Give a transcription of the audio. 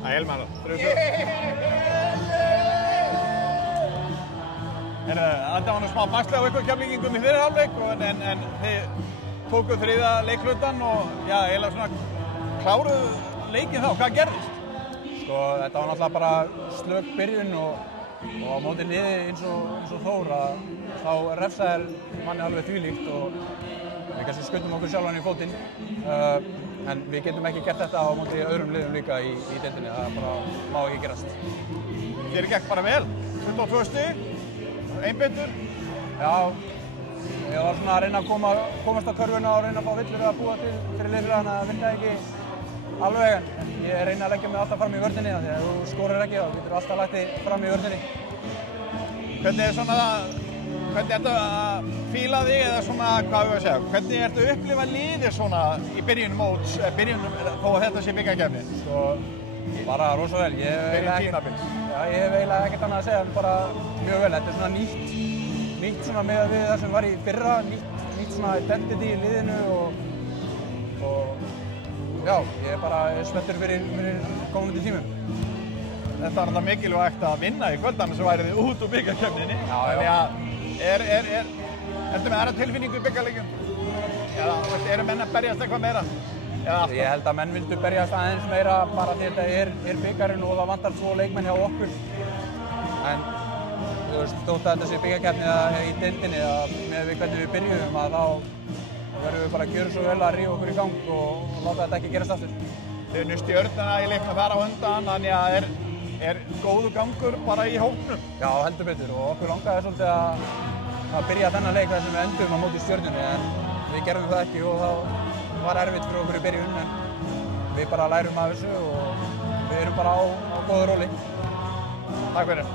Ahí el malo. Þetta var nú smá bakslega á ykkur Keflvíkingum í fyrri hálfleik en þið tóku þriðja leikhlutann og já, eiginlega svona kláruðu leikinn þá. Hvað gerðist? Sko, þetta var náttúrulega bara slök byrjun og á móti liði eins og Þór að þá refsaði manni alveg þvílíkt og við kannski skutum okkur sjálfan í fótinn. En við getum ekki gert þetta á móti öðrum liðum líka í deildinni, það bara má ekki gerast. Þér gekk bara vel, 22 stig, einbeittur. Já, ég var svona að reyna að komast á körfuna og reyna að fá villur að búa til fyrir liðfélagana að vinna ekki alveg, en ég reyna að leggja mig alltaf fram í vörninni því að þú skorir ekki þá getur alltaf lagt þig fram í vörninni. Hvernig ertu að fíla þig eða svona, hvað við að segja, hvernig ertu að upplifa liðið svona í byrjun móts, þó að þetta sé bikarkeppni? Sko, bara rosa vel. Ég hef eiginlega ekkert annað að segja, bara mjög vel. Þetta er svona nýtt svona með við það sem var í fyrra, nýtt svona identity í liðinu og já, ég er bara spenntur fyrir komandi tímum. Þetta var náttúrulega mikilvægt að vinna í kvöld, annars værið þið út úr bikarkeppninni. Ertu með aðra tilfinningu í bikarleikjum? Eða eru menn að berjast eitthvað meira? Ég held að menn vildu berjast aðeins meira bara því þetta er bikarinn og það vantar 2 leikmenn hjá okkur. En þú veist, þótt að þetta sé bikarkeppni í deildinni að með hvernig við byrjum að þá verðum við bara að gjöra svo vel að rífa okkur í gang og láta þetta ekki gerast aftur. Þið unnu Stjörnuna í leiknum þar á undan, þannig að er góðu gangur bara í hópnum? Já, heldur betur og okkur langaði svolítið að byrja þennan leik þar sem við endum á móti Stjörnunni en við gerðum það ekki og þá var erfitt fyrir okkur í byrjun en við bara lærum af þessu og við erum bara á góðu róli. Takk fyrir.